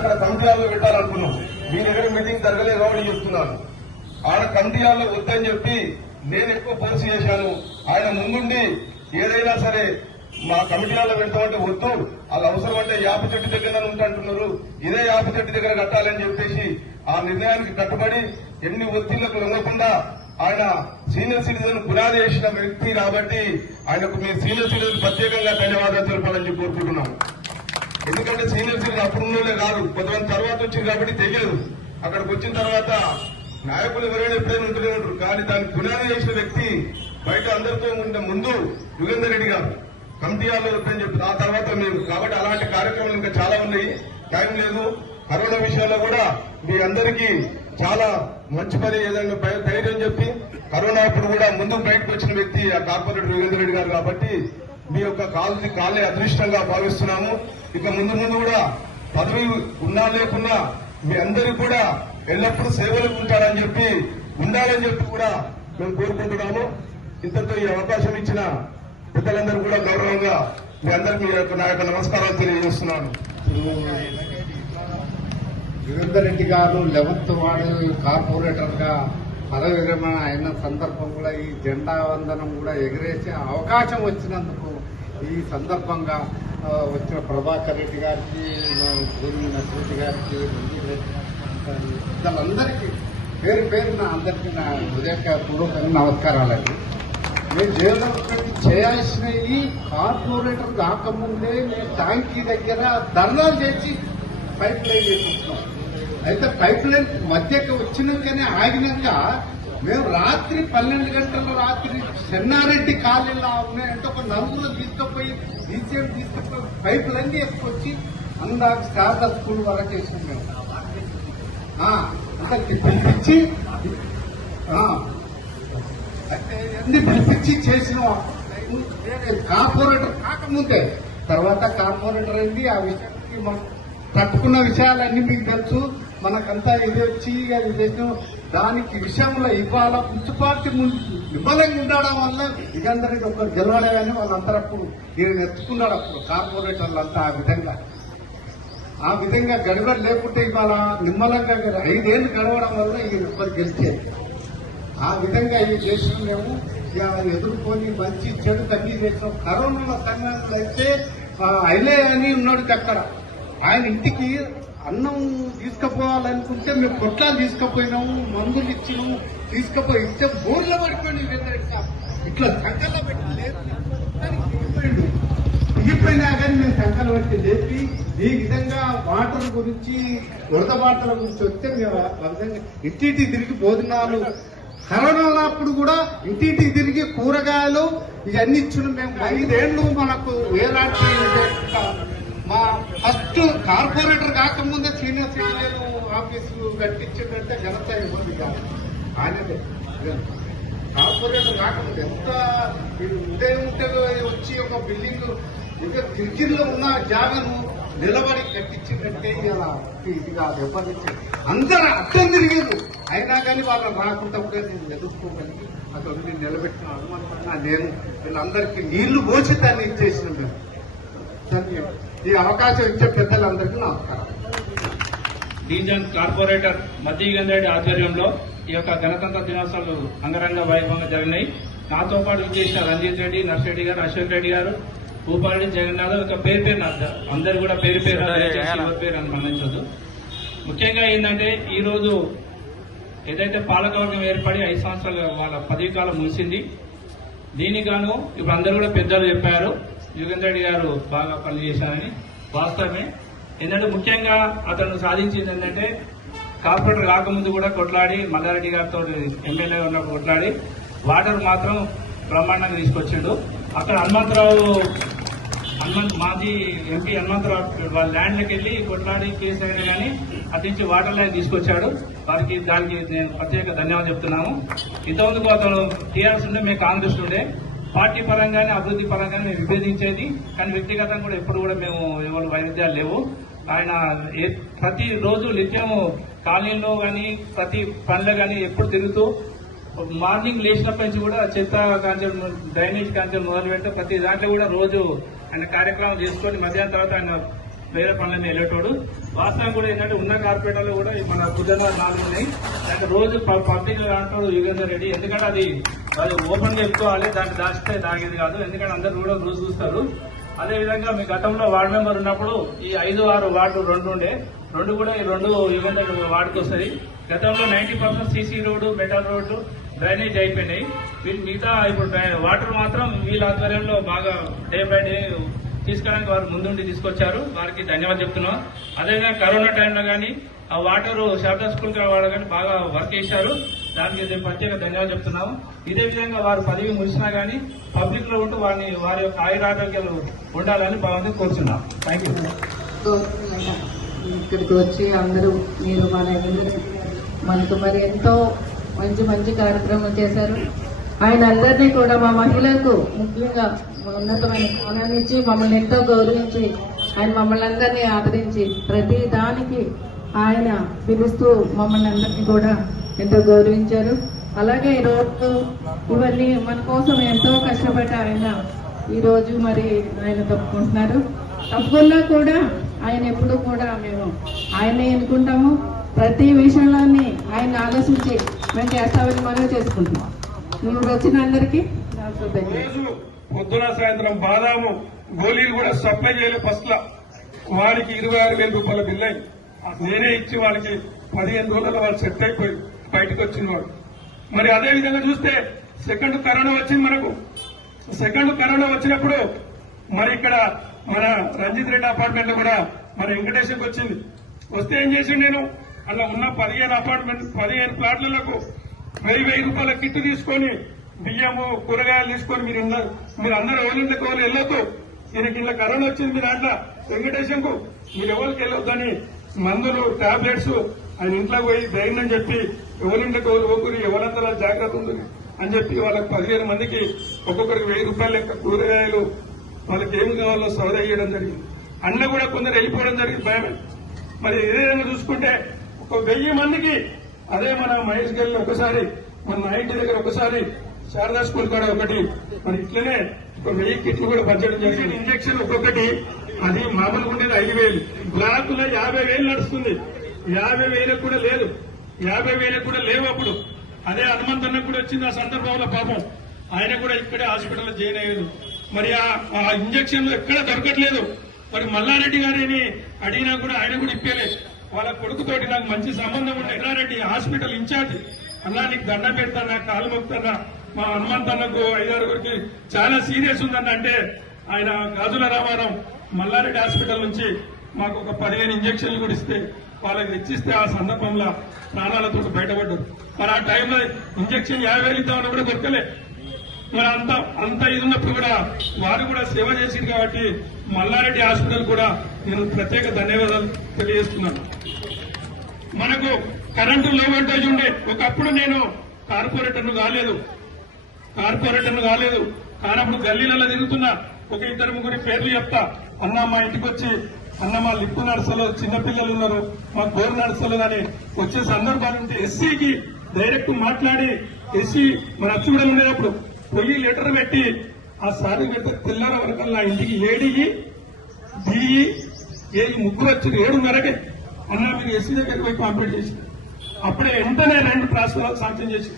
అక్కడ కమిటీ పెట్టాలనుకున్నాం. మీ దగ్గర మీటింగ్ జరగలేదు కాబట్టి చెప్తున్నాను. ఆడ కమిటీ వద్దని చెప్పి నేను ఎక్కువ పోస్ట్ చేశాను. ఆయన ముందుండి ఏదైనా సరే మా కమిటీ హాల్లో పెడతామంటే వద్దు. వాళ్ళ అవసరం అంటే యాప చెట్టు దగ్గర ఉంటుంటున్నారు ఇదే యాప చెట్టు దగ్గర కట్టాలని చెప్పేసి ఆ నిర్ణయానికి కట్టుబడి ఎన్ని ఒత్తిళ్ళకు లొంగకుండా ఆయన సీనియర్ సిటిజన్ పునాది వేసిన వ్యక్తి కాబట్టి ఆయనకు మీ సీనియర్ సిటిజన్ ప్రత్యేకంగా ధన్యవాదాలు తెలపాలని కోరుకుంటున్నాము. ఎందుకంటే సీనియర్ సిటిజన్ అప్పుడు కాదు. కొంతమంది తర్వాత వచ్చింది కాబట్టి తెలియదు. అక్కడికి వచ్చిన తర్వాత నాయకులు ఎవరైనా ఎప్పుడైనా ఉంటూనే ఉంటారు కానీ దానికి పునాది చేసిన వ్యక్తి బయట అందరితో ఉండే ముందు యుగేందర్ రెడ్డి గారు. కమిటీ హాల్లో వద్దని చెప్పి ఆ తర్వాత మేము కాబట్టి అలాంటి కార్యక్రమాలు ఇంకా చాలా ఉన్నాయి. టైం లేదు. కరోనా విషయంలో కూడా మీ అందరికీ చాలా మంచి పని ఏదైనా ధైర్యం చెప్పి కరోనా అప్పుడు కూడా ముందు బయటకు వచ్చిన వ్యక్తి ఆ కార్పొరేటర్ యుగేందర్ రెడ్డి గారు కాబట్టి మీ యొక్క కాలు కాలే అదృష్టంగా భావిస్తున్నాము. ఇక ముందు ముందు కూడా పదవి ఉన్నా లేకున్నా మీ అందరికీ కూడా ఎల్లప్పుడూ సేవలకు ఉంటారని చెప్పి ఉండాలని చెప్పి కూడా మేము కోరుకుంటున్నాము. ఇంతతో ఈ అవకాశం ఇచ్చిన పెద్దలందరూ కూడా గౌరవంగా మీ అందరికీ నా యొక్క నమస్కారాలు తెలియజేస్తున్నాను. వీరేందర్ రెడ్డి గారు లెవెన్త్ వార్డు కార్పొరేటర్గా పదవి విరమణ అయిన సందర్భం కూడా ఈ జెండా వందనం కూడా ఎగిరేసే అవకాశం వచ్చినందుకు ఈ సందర్భంగా వచ్చిన ప్రభాకర్ రెడ్డి గారికి భూమి నర్సిరెడ్డి గారికి రంజిత్ రెడ్డి గారికి, వాళ్ళందరికీ పేరు పేరు నా అందరికీ నా హృదయపూర్వకంగా నమస్కారాలండి. మేము డెవలప్మెంట్ చేయాల్సినవి కార్పొరేటర్ కాకముందే మేము ట్యాంకీ దగ్గర ధర్నాలు చేసి పైప్ లైన్ వేసుకుంటున్నాం అయితే పైప్ లైన్ మధ్యకి వచ్చినాకనే ఆగినాక మేము రాత్రి పన్నెండు గంటల రాత్రి చెన్నారెడ్డి కాలనీలో ఉన్నాయంటే ఒక నలుగురు తీసుకుపోయి డీసీఎం తీసుకుపోయి పైపులన్నీ లైన్ వేసుకొచ్చి అందాక శారదా స్కూల్ వరకు వేసాం మేము. ఆ, అంతా పిలిపించి అన్ని పిలిపించి చేసిన. కార్పొరేటర్ కాకముందే. తర్వాత కార్పొరేటర్ అయింది. ఆ విషయానికి మనం తట్టుకున్న విషయాలన్నీ మీకు తెలుసు. మనకంతా ఇది వచ్చి అది చేసిన. దానికి విషయంలో ఇవాళ మున్సిపాలిటీ ముందు నిమ్మలంగా ఉండడం వల్ల ఇదందరికి ఒకరు గెలవలే కానీ వాళ్ళందరూ నేను ఈయన ఎత్తుకున్నాడు అప్పుడు కార్పొరేటర్లంతా ఆ విధంగా. ఆ విధంగా గడవడం లేకుంటే ఇవాళ నిమ్మలంగా ఐదేళ్ళు గడవడం వల్ల ఈ ఒక్కరు గెలిచేది ఆ విధంగా ఈ దేశం మేము ఇక ఎదుర్కొని మంచి చెడు తగ్గి చేసినాం కరోనా సమయంలో అయితే అయిలే ఐలే అని ఉన్నాడు అక్కడ. ఆయన ఇంటికి అన్నం తీసుకుపోవాలనుకుంటే మేము పొట్లాలు తీసుకుపోయినాము మందులు ఇచ్చినాము తీసుకుపోయి ఇస్తే బోర్లో పడిపోయింది ఇట్లా. ఇట్లా సంకల్లో పెట్టి లేదు దిగిపోయినా కానీ మేము సంకలు పెట్టి లేపి ఈ విధంగా వాటర్ గురించి వరద వాటర్ గురించి వస్తే మేము ఆ విధంగా ఇంటింటి తిరిగి భోజనాలు కరోనా అప్పుడు కూడా ఇంటింటి తిరిగి కూరగాయలు ఇవన్నీ ఇచ్చిన మేము. ఐదేళ్ళు మనకు వేలాంటి మా ఫస్ట్ కార్పొరేటర్ కాకముందే సీనియర్ సిటిజన్ ఆఫీసులు కట్టించిందంటే ఘనత ఇవ్వదు కాదు ఆయనదే కార్పొరేటర్ కాకముందు ఎంత ఉదయం ఉంటే వచ్చి ఒక బిల్డింగ్ ఇంకా కిరికిరిలో ఉన్న జాగను నిలబడి కట్టించిందంటే ఇలా ఇది కాదు ఎవరి అందరూ అర్థం తిరిగారు. అయినా కానీ వాళ్ళని రాకుండా కూడా నేను ఎదుర్కోగలిగి అక్కడ నేను నిలబెట్టిన అనుమానం నేను. వీళ్ళందరికీ నీళ్ళు పోసి దాన్ని ఇచ్చేసిన మేము దాన్ని ఈ అవకాశం ఇచ్చే పెద్దలందరికీ నమస్కారం. కార్పొరేటర్ మధ్యగన్ రెడ్డి ఆధ్వర్యంలో ఈ యొక్క గణతంత్ర దినోత్సవాలు అంగరంగ వైభవంగా జరిగినాయి. నాతో పాటు విజేసిన రంజిత్ రెడ్డి నర్సిరెడ్డి గారు అశోక్ రెడ్డి గారు భూపారెడ్డి జగన్నాథ్ ఒక పేరు పేరు నాకు అందరు కూడా పేరు పేరు పేరు అని మన్నించొద్దు ముఖ్యంగా ఏంటంటే ఈ రోజు ఏదైతే పాలకవర్గం ఏర్పడి ఐదు సంవత్సరాలు వాళ్ళ పదవి కాలం ముగిసింది దీనికి గాను ఇప్పుడు అందరూ కూడా పెద్దలు చెప్పారు. యుగేంద్ర రెడ్డి గారు బాగా పనిచేశారని వాస్తవమే. ఏంటంటే ముఖ్యంగా అతను సాధించింది ఏంటంటే కార్పొరేటర్ రాకముందు కూడా కొట్లాడి మల్లారెడ్డి గారితో ఎమ్మెల్యే ఉన్నప్పుడు కొట్లాడి వాటర్ మాత్రం బ్రహ్మాండంగా తీసుకొచ్చాడు. అక్కడ హనుమంతరావు హనుమంత్ మాజీ ఎంపీ హనుమంతరావు వాళ్ళ ల్యాండ్లకు వెళ్ళి కొట్లాడి కేసు అయినా కానీ అటు నుంచి వాటర్ లైన్ తీసుకొచ్చాడు. వారికి దానికి నేను ప్రత్యేక ధన్యవాదాలు చెప్తున్నాము. ఇంతకుముందు అతను టీఆర్ఎస్ ఉండే మేము కాంగ్రెస్ ఉండే పార్టీ పరంగానే అభివృద్ధి పరంగానే మేము విభేదించేది. కానీ వ్యక్తిగతంగా కూడా ఎప్పుడు కూడా మేము ఎవరు వైరుధ్యాలు లేవు. ఆయన ప్రతి రోజు నిత్యము కాలనీలో కానీ ప్రతి పనిలో కానీ ఎప్పుడు తిరుగుతూ మార్నింగ్ లేచినప్పటి నుంచి కూడా చెత్త కాంచెం డ్రైనేజ్ కాంచెం మొదలు పెడితే ప్రతి దాంట్లో కూడా రోజు ఆయన కార్యక్రమం చేసుకొని మధ్యాహ్నం తర్వాత ఆయన వేరే పనులన్నీ వెళ్ళేటోడు. వాస్తవం కూడా ఏంటంటే ఉన్న కార్పొరేటర్లు కూడా మన బుద్ధన నాలుగు ఉన్నాయి అంటే రోజు ప- పబ్లిక్ అంటాడు యుగేందర్ రెడ్డి ఎందుకంటే అది అది ఓపెన్ చెప్పుకోవాలి దాన్ని దాచితే దాగేది కాదు. ఎందుకంటే అందరు కూడా రోజు చూస్తారు. అదేవిధంగా మీ గతంలో వార్డు మెంబర్ ఉన్నప్పుడు ఈ ఐదు ఆరు వార్డు రెండు ఉండే. రెండు కూడా ఈ రెండు యుగేందర్ వార్డుకి వస్తాయి. గతంలో ninety percent CC road metal road drainage అయిపోయినాయి. వీటి మిగతా ఇప్పుడు వాటర్ మాత్రం వీళ్ళ ఆధ్వర్యంలో బాగా డే బై డే తీసుకోవడానికి వారు ముందుండి తీసుకొచ్చారు. వారికి ధన్యవాదాలు చెప్తున్నాం. అదేవిధంగా కరోనా టైంలో కానీ ఆ వాటర్ శారదా స్కూల్ వాళ్ళు కానీ బాగా వర్క్ చేశారు. దానికి ప్రత్యేక ధన్యవాదాలు చెప్తున్నాము ఇదే విధంగా వారు పదవి ముగిసినా కానీ పబ్లిక్లో ఉంటూ వారిని వారి యొక్క ఆయురారోగ్యాలు ఉండాలని భావంగా కోరుచున్నాం. థ్యాంక్ యూ ఇక్కడికి వచ్చి అందరూ మీరు మన మనకు మరి ఎంతో మంచి మంచి కార్యక్రమం చేశారు. ఆయన అందరినీ కూడా మా మహిళలకు ముఖ్యంగా ఉన్నతమైన స్థానాన్ని ఇచ్చి మమ్మల్ని ఎంతో గౌరవించి ఆయన మమ్మల్ని అందరినీ ఆదరించి ప్రతి దానికి ఆయన పిలుస్తూ మమ్మల్ని అందరినీ కూడా ఎంతో గౌరవించారు. అలాగే ఈ రోజు ఇవన్నీ మన కోసం ఎంతో కష్టపడి ఆయన ఈ రోజు మరి ఆయన తప్పుకుంటున్నారు. తప్పుకున్నా కూడా ఆయన ఎప్పుడు కూడా మేము ఆయనే ఎన్నుకుంటాము. ప్రతి విషయంలోని ఆయన ఆలోచించి మేము చేస్తామని మనం చేసుకుంటున్నాం. వచ్చిన అందరికీ రోజు పొద్దున సాయంత్రం బాదాము గోళీలు కూడా సప్లై చేయాలి ఫస్ట్ వాడికి ఇరవై ఆరు వేల రూపాయల బిల్ అయింది నేనే ఇచ్చి వాళ్ళకి పదిహేను రోజుల్లో వాళ్ళు సెట్ అయిపోయి బయటకు వచ్చిన వాడు. మరి అదే విధంగా చూస్తే సెకండ్ కరోనా వచ్చింది మనకు. సెకండ్ కరోనా వచ్చినప్పుడు మరి ఇక్కడ మన రంజిత్ రెడ్డి అపార్ట్మెంట్ కూడా మన వెంకటేశ్వరికి వచ్చింది. వస్తే ఏం చేసిండు నేను? అలా ఉన్న పదిహేను అపార్ట్మెంట్ పదిహేను ప్లాట్లకు మరి వెయ్యి రూపాయల కిట్ తీసుకొని బియ్యము కూరగాయలు తీసుకొని మీరు మీరు అందరూ ఎవరింటికి ఎవరు వెళ్ళొద్దు? ఈయనకి ఇలా కరోనా వచ్చింది మీ దాంట్లో వెంకటేశంకు. మీరు ఎవరికి వెళ్ళొద్దని మందులు టాబ్లెట్స్ ఆయన ఇంట్లో పోయి ధైర్యం చెప్పి ఎవరింటికి ఎవరు ఒకరు ఎవరందరూ జాగ్రత్త ఉంది అని చెప్పి వాళ్ళకి పదిహేను మందికి ఒక్కొక్కరికి వెయ్యి రూపాయల కూరగాయలు వాళ్ళకి ఏమి కావాలో సౌదా ఇవ్వడం జరిగింది. అన్న కూడా కొందరు వెళ్ళిపోవడం జరిగింది భయమే. మరి ఏదైనా చూసుకుంటే ఒక వెయ్యి మందికి అదే మన మహేష్ గల్లి ఒకసారి మన నైన్టీ దగ్గర ఒకసారి శారదా స్కూల్ కాడ ఒకటి మరి ఇట్లనే ఒక వెయ్యి కిట్లు కూడా పంచడం జరిగింది. ఇంజక్షన్ ఒక్కొక్కటి అది మామూలుగా ఉండేది ఐదు వేలు. బ్లాకులో యాభై వేలు నడుస్తుంది. యాభై వేలకు కూడా లేదు. యాభై వేలకు కూడా లేవు అప్పుడు. అదే హనుమంతన్న కూడా వచ్చింది ఆ సందర్భంలో పాపం. ఆయన కూడా ఇక్కడే హాస్పిటల్లో జాయిన్ అయ్యారు మరి ఆ ఆ ఇంజక్షన్ ఎక్కడ దొరకట్లేదు. మరి మల్లారెడ్డి గారిని అడిగినా కూడా ఆయన కూడా ఇప్పలేదు వాళ్ళ కొడుకుతోటి నాకు మంచి సంబంధం ఉండే. Yellareddy hospital incharge. అన్నా నీకు దండం పెడతానా? కాలు మొక్కుతానా? మా హనుమంత్ అన్నకు ఐదారుగురికి చాలా సీరియస్ ఉందన్న అంటే ఆయన గాజుల రామారావు మల్లారెడ్డి హాస్పిటల్ నుంచి మాకు ఒక పదిహేను ఇంజక్షన్లు కూడా ఇస్తే వాళ్ళకి తెచ్చిస్తే ఆ సందర్భంలో ప్రాణాలతో బయటపడ్డారు. మరి ఆ టైంలో ఇంజక్షన్ యాభై వేలు ఇద్దామని కూడా దొరకలే. మరి అంత అంత ఇది ఉన్నప్పుడు కూడా వారు కూడా సేవ చేసింది కాబట్టి మల్లారెడ్డి హాస్పిటల్ కూడా నేను ప్రత్యేక ధన్యవాదాలు తెలియజేస్తున్నాను. మనకు కరెంటు లో వోల్టేజ్ ఉండే ఒకప్పుడు నేను కార్పొరేటర్ను కాలేదు. కార్పొరేటర్ను కాలేదు. కానప్పుడు గల్లీలలో తిరుగుతున్నా ఒక ఇద్దరు ముగ్గురి పేర్లు చెప్తా. అన్న మా ఇంటికి వచ్చి అన్న మా లిప్పు నర్సలో చిన్నపిల్లలు ఉన్నారు. మా గోరు నర్సలు కానీ వచ్చే సందర్భాలు ఉంటే ఎస్సీకి డైరెక్ట్ మాట్లాడి ఎస్సీ మన అచ్చుగూడలు ఉండేటప్పుడు పొయ్యి లెటర్ పెట్టి ఆ సారి పెడితే తెల్లార వరకల్లా ఇంటికి ఏడిగి బిఈ ఏ ముగ్గురు వచ్చి ఏడున్నరకే అన్న మీరు ఎస్సీ దగ్గరికి పోయి కాంప్లీట్ చేసి. అప్పుడే వెంటనే రెండు ట్రాన్స్ఫర్ సాంక్షన్ చేసి.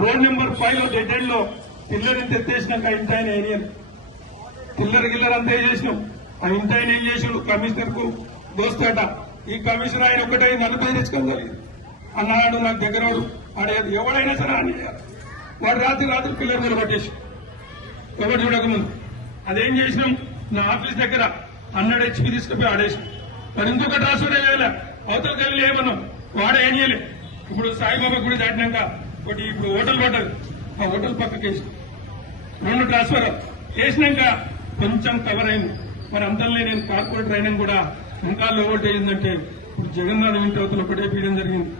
రోడ్ నెంబర్ ఫైవ్లో డెడ్ ఎండ్లో పిల్లర్ని తెచ్చేసినాక ఇంటి ఆయన ఏరియాలు పిల్లర్ గిల్లర్ అంతా చేసినాం? ఆ ఇంటి ఆయన ఏం చేసాడు? కమిషనర్కు దోస్తాట. ఈ కమిషనర్ ఆయన ఒకటే నలభై తెచ్చుకోగలిగింది అన్నాడు నాకు దగ్గర వాడు వాడు ఎవడైనా సరే అని వాడు రాత్రి రాత్రి పిల్లలు నిలబట్టేసి పట్టేసి. ఎవరు చూడకముందు అదేం చేసినాం? నా ఆఫీస్ దగ్గర హండ్రెడ్ హెచ్పి తీసుకుపోయి ఆడేసి. మరి ఇంకొక ట్రాన్స్ఫర్ చేయాలి? అవతలకి వెళ్ళి ఏమన్నాం వాడే ఏం చేయలే. ఇప్పుడు సాయిబాబా గుడి దాటినాక ఒకటి ఇప్పుడు హోటల్ పడ్డది. ఆ హోటల్ పక్కకి వేసి. రెండు ట్రాన్స్ఫర్ వేసినాక కొంచెం కవర్ అయింది. మరి అంతలో నేను కార్పొరేట్ ట్రైనింగ్ కూడా ఇంకా లో వోల్టేజ్ ఉందంటే ఇప్పుడు జగన్నాథ్ ఇంటి అవతల ఒకటే పీయడం జరిగింది.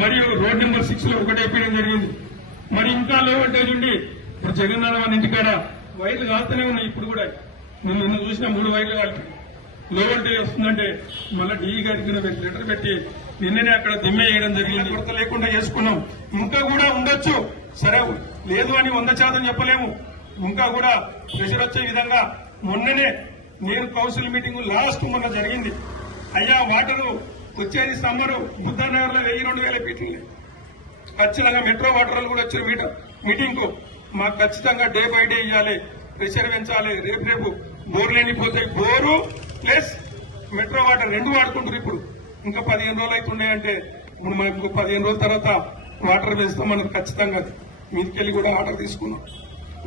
మరియు రోడ్ నెంబర్ సిక్స్లో ఒకటే పీయడం జరిగింది. మరి ఇంకా లేవంటే చూడండి ఇప్పుడు జగన్నాథ్ వాళ్ళ ఇంటికాడ వైర్లు కాలుతూనే ఉన్నాయి ఇప్పుడు కూడా. నేను నిన్న చూసిన మూడు వైర్లు కాలి. లో వోల్టేజ్ వస్తుందంటే మళ్ళీ డిఈ గారికి లెటర్ పెట్టి నిన్ననే అక్కడ దిమ్మె చేయడం జరిగింది. కొరత లేకుండా చేసుకున్నాం. ఇంకా కూడా ఉండొచ్చు. సరే లేదు అని వంద శాతం చెప్పలేము. ఇంకా కూడా ప్రెషర్ వచ్చే విధంగా మొన్ననే నేను కౌన్సిల్ మీటింగ్ లాస్ట్ మొన్న జరిగింది. అయ్యా వాటరు వచ్చేది సమ్మరు బుద్ధనగర్లో వెయ్యి రెండు వేల ఫీట్లు ఖచ్చితంగా మెట్రో వాటర్లు కూడా వచ్చిన మీట మీటింగ్కు మాకు ఖచ్చితంగా డే బై డే ఇవ్వాలి ప్రెషర్ పెంచాలి. రేపు రేపు బోర్లు ఎండిపోతాయి బోరు ప్లస్ మెట్రో వాటర్ రెండు వాడుకుంటారు ఇప్పుడు. ఇంకా పదిహేను రోజులు అవుతున్నాయంటే ఇప్పుడు మనం ఇంకో పదిహేను రోజుల తర్వాత వాటర్ పెంచుతాం మనకు ఖచ్చితంగా. మీదికెళ్ళి కూడా ఆర్డర్ తీసుకున్నాం.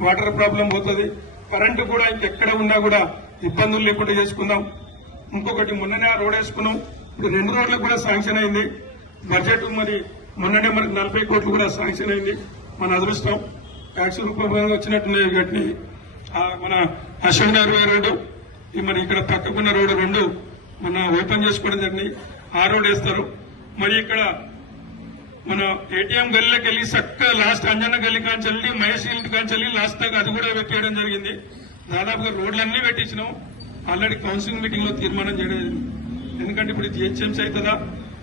వాటర్ ప్రాబ్లం పోతుంది. కరెంటు కూడా ఇంకెక్కడ ఉన్నా కూడా ఇబ్బందులు లేకుండా చేసుకుందాం. ఇంకొకటి మొన్ననే ఆ రోడ్ వేసుకున్నాం. ఇప్పుడు రెండు రోడ్లకు కూడా శాంక్షన్ అయింది. బడ్జెట్ మరి మొన్ననే మనకు నలభై కోట్లు కూడా శాంక్షన్ అయింది. మన అదృష్టం ట్యాక్స్ రూపంలో వచ్చినట్టున్నాయి వాటిని. మన అశోక్ నగర్ రోడ్డు ఈ మరి ఇక్కడ పక్కకున్న రోడ్డు రెండు మన ఓపెన్ చేసుకోవడం జరిగింది. ఆ రోడ్ వేస్తారు. మరి ఇక్కడ మన ఏటీఎం గల్లీలోకి వెళ్ళి చక్క లాస్ట్ అంజన్న గల్లి కాంచెల్లి మహేష్ ఇంటి కాంచెల్లి లాస్ట్ దాకా అది కూడా పెట్టేయడం జరిగింది. దాదాపుగా రోడ్లన్నీ పెట్టించినాం. ఆల్రెడీ కౌన్సిల్ మీటింగ్లో తీర్మానం చేయడం జరిగింది. ఎందుకంటే ఇప్పుడు జిహెచ్ఎంసీ అవుతుందా?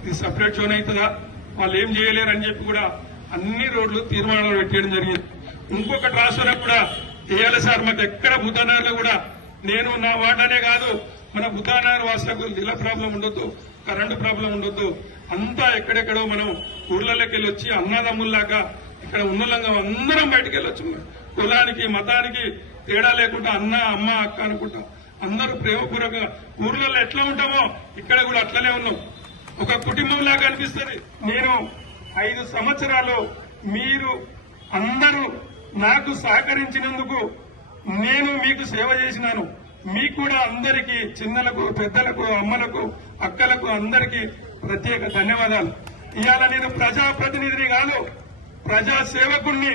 ఇది సపరేట్ జోన్ అవుతుందా? వాళ్ళు ఏం చేయలేరు అని చెప్పి కూడా అన్ని రోడ్లు తీర్మానాలు పెట్టేయడం జరిగింది. ఇంకొక ట్రాన్స్ఫర్ కూడా చేయాలి సార్ మాకు ఎక్కడ భూతానార్లో కూడా నేను నా వాటనే కాదు మన భూతానార్ వాసులకు నీళ్ళ ప్రాబ్లం ఉండొద్దు కరెంటు ప్రాబ్లం ఉండొద్దు. అంతా ఎక్కడెక్కడో మనం ఊర్లలోకి వెళ్ళి వచ్చి అన్నదమ్ముల్లాగా ఇక్కడ ఉన్నలంగా అందరం బయటకు వెళ్ళొచ్చు. కులానికి మతానికి తేడా లేకుండా అన్న అమ్మ అక్క అనుకుంటాం. అందరూ ప్రేమపూర్వకంగా ఊర్లలో ఎట్లా ఉంటామో ఇక్కడ కూడా అట్లనే ఉన్నాం. ఒక కుటుంబం లాగా అనిపిస్తుంది. నేను ఐదు సంవత్సరాలు మీరు అందరూ నాకు సహకరించినందుకు నేను మీకు సేవ చేసినాను. మీకు కూడా అందరికీ చిన్నలకు పెద్దలకు అమ్మలకు అక్కలకు అందరికీ ప్రత్యేక ధన్యవాదాలు. ఇవాళ నేను ప్రజాప్రతినిధిని కాదు ప్రజా సేవకుణ్ణి